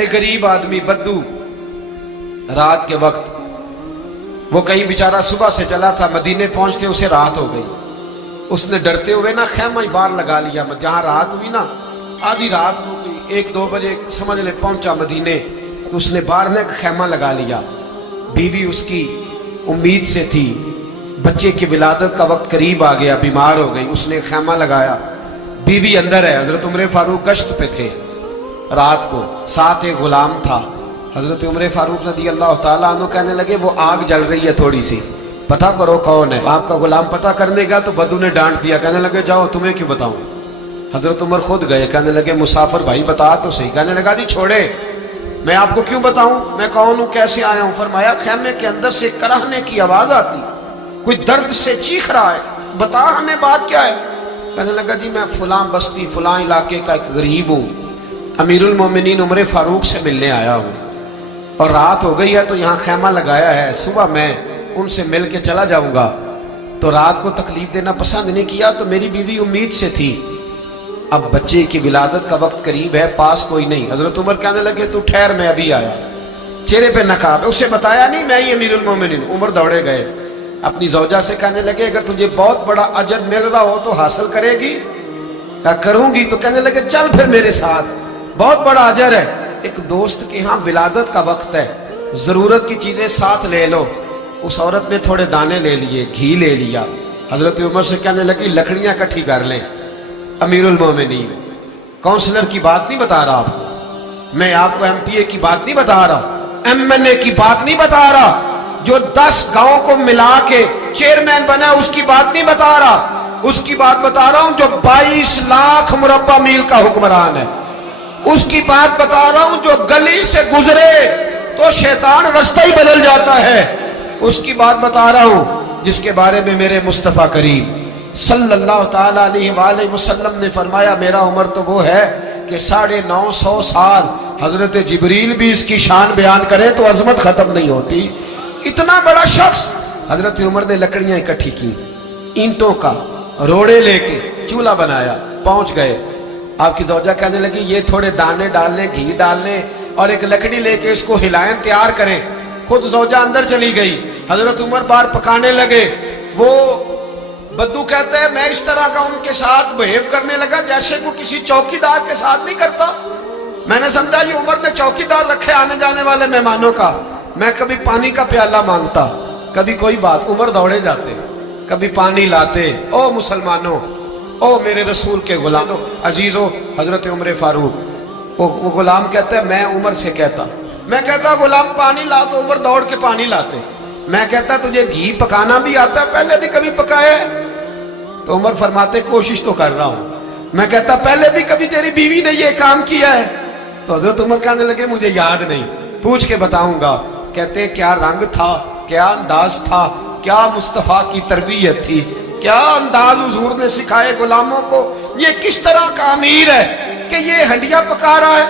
ایک غریب آدمی بدو رات کے وقت وہ کہیں بیچارہ صبح سے چلا تھا، مدینے پہنچتے اسے رات ہو گئی. اس نے ڈرتے ہوئے نا خیمہ باہر لگا لیا. جہاں رات ہوئی نا آدھی رات ہو گئی، 1-2 بجے سمجھ لے پہنچا مدینے، تو اس نے باہر نے خیمہ لگا لیا. بیوی اس کی امید سے تھی، بچے کی ولادت کا وقت قریب آ گیا، بیمار ہو گئی. اس نے خیمہ لگایا، بیوی اندر ہے. حضرت عمر فاروق گشت پہ تھے رات کو، ساتھ ایک غلام تھا. حضرت عمر فاروق رضی اللہ تعالیٰ عنہ کہنے لگے وہ آگ جل رہی ہے تھوڑی سی، پتہ کرو کون ہے. آپ کا غلام پتہ کرنے گا تو بدو نے ڈانٹ دیا، کہنے لگے جاؤ تمہیں کیوں بتاؤں. حضرت عمر خود گئے، کہنے لگے مسافر بھائی بتا تو صحیح. کہنے لگا جی چھوڑے، میں آپ کو کیوں بتاؤں، میں کون ہوں، کیسے آیا ہوں. فرمایا خیمے کے اندر سے کراہنے کی آواز آتی، کوئی درد سے چیخ رہا ہے، بتا ہمیں بات کیا ہے. کہنے لگا جی میں فلاں بستی فلاں علاقے کا ایک غریب ہوں، امیر المومنین عمر فاروق سے ملنے آیا ہوں، اور رات ہو گئی ہے تو یہاں خیمہ لگایا ہے، صبح میں ان سے مل کے چلا جاؤں گا. تو رات کو تکلیف دینا پسند نہیں کیا، تو میری بیوی امید سے تھی، اب بچے کی ولادت کا وقت قریب ہے، پاس کوئی نہیں. حضرت عمر کہنے لگے تو ٹھہر میں ابھی آیا. چہرے پہ نقاب ہے، اسے بتایا نہیں میں ہی امیر المومنین. عمر دوڑے گئے، اپنی زوجہ سے کہنے لگے اگر تجھے بہت بڑا اجر مل رہا ہو تو حاصل کرے گی. کہا کروں گی. تو کہنے لگے چل پھر میرے ساتھ، بہت بڑا اجر ہے. ایک دوست کے ہاں ولادت کا وقت ہے، ضرورت کی چیزیں ساتھ لے لو. اس عورت نے تھوڑے دانے لے لیے، گھی لے لیا. حضرت عمر سے کہنے لگی لکڑیاں اکٹھی کر لیں. امیر المومنین کونسلر کی بات نہیں بتا رہا آپ کو، میں آپ کو MP کی بات نہیں بتا رہا، MNA کی بات نہیں بتا رہا، جو 10 گاؤں کو ملا کے چیئرمین بنا اس کی بات نہیں بتا رہا. اس کی بات بتا رہا ہوں جو 22 لاکھ مربع میل کا حکمران ہے. اس کی بات بتا رہا ہوں جو گلی سے گزرے تو شیطان رستہ ہی بدل جاتا ہے. اس کی بات بتا رہا ہوں جس کے بارے میں میرے مصطفیٰ کریم صلی اللہ تعالیٰ علیہ وآلہ وسلم نے فرمایا میرا عمر تو وہ ہے کہ 950 سال حضرت جبریل بھی اس کی شان بیان کرے تو عظمت ختم نہیں ہوتی. اتنا بڑا شخص. حضرت عمر نے لکڑیاں اکٹھی کی، اینٹوں کا روڑے لے کے چولہا بنایا، پہنچ گئے. آپ کی زوجہ کہنے لگی یہ تھوڑے دانے ڈالنے، گھی ڈالنے اور ایک لکڑی لے کے اس کو ہلائیں، تیار کریں. خود زوجہ اندر چلی گئی. حضرت عمر بار پکانے لگے. وہ بدو کہتے ہیں میں اس طرح کا ان کے ساتھ بہیو کرنے لگا جیسے وہ کسی چوکیدار کے ساتھ نہیں کرتا. میں نے سمجھا یہ عمر نے چوکیدار رکھے آنے جانے والے مہمانوں کا. میں کبھی پانی کا پیالہ مانگتا، کبھی کوئی بات، عمر دوڑے جاتے، کبھی پانی لاتے. او مسلمانوں، او میرے رسول کے غلاموں عزیزو، حضرت عمر فاروق وہ غلام کہتا ہے میں عمر سے کہتا، میں کہتا غلام پانی لا تو عمر دوڑ کے پانی لاتے. میں کہتا تجھے گھی پکانا بھی آتا ہے، پہلے بھی کبھی پکایا ہے؟ تو عمر فرماتے کوشش تو کر رہا ہوں. میں کہتا پہلے بھی کبھی تیری بیوی نے یہ کام کیا ہے؟ تو حضرت عمر کہنے لگے مجھے یاد نہیں، پوچھ کے بتاؤں گا. کہتے کیا رنگ تھا، کیا انداز تھا، کیا مصطفیٰ کی تربیت تھی، کیا انداز حضور نے سکھائے غلاموں کو. یہ کس طرح کا امیر ہے کہ یہ ہنڈیاں پکا رہا ہے،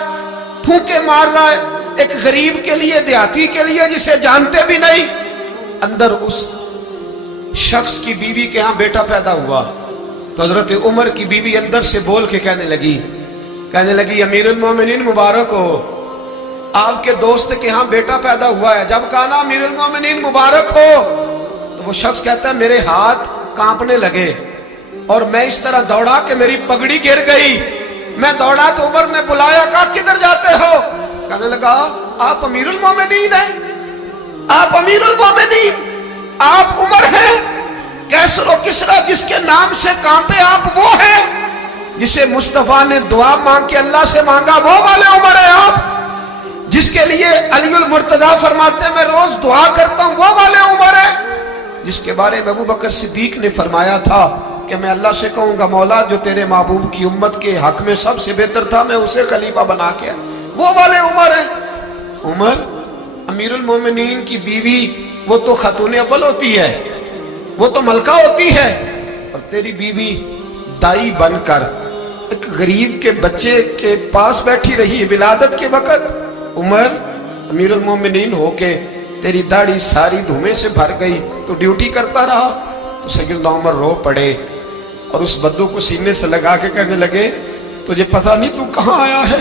پھونکے مار رہا ہے ایک غریب کے لیے، دیہاتی کے لیے جسے جانتے بھی نہیں. اندر اس شخص کی بیوی کے ہاں بیٹا پیدا ہوا تو حضرت عمر کی بیوی اندر سے بول کے کہنے لگی امیر المومنین مبارک ہو، آپ کے دوست کے ہاں بیٹا پیدا ہوا ہے. جب کہا نا امیر المومنین مبارک ہو تو وہ شخص کہتا ہے میرے ہاتھ کانپنے لگے اور میں اس طرح دوڑا کہ میری پگڑی گر گئی. میں دوڑا تو عمر نے بلایا، کہا کدھر جاتے ہو؟ کہنے لگا آپ امیر المومنین ہیں، آپ امیر المومنین، آپ عمر ہیں، کیسر و کسرا جس کے نام سے کانپے آپ وہ ہیں جسے مصطفیٰ نے دعا مانگ کے اللہ سے مانگا، وہ والے عمر ہیں آپ. جس کے لیے علی المرتضیٰ فرماتے ہیں میں روز دعا کرتا ہوں، وہ والے عمر ہیں. جس کے بارے میں ابو بکر صدیق نے فرمایا تھا کہ میں اللہ سے کہوں گا مولا جو تیرے محبوب کی امت کے حق میں سب سے بہتر تھا میں اسے خلیفہ بنا کے، وہ والے عمر ہیں. عمر امیر المومنین کی بیوی وہ تو خاتون اول ہوتی ہے، وہ تو ملکہ ہوتی ہے، اور تیری بیوی دائی بن کر ایک غریب کے بچے کے پاس بیٹھی رہی ولادت کے وقت. عمر امیر المومنین ہو کے تیری داڑھی ساری دھومے سے بھر گئی تو ڈیوٹی کرتا رہا. تو سیدنا عمر رو پڑے اور اس بدو کو سینے سے لگا کے کہنے لگے تجھے پتہ نہیں تو کہاں آیا ہے؟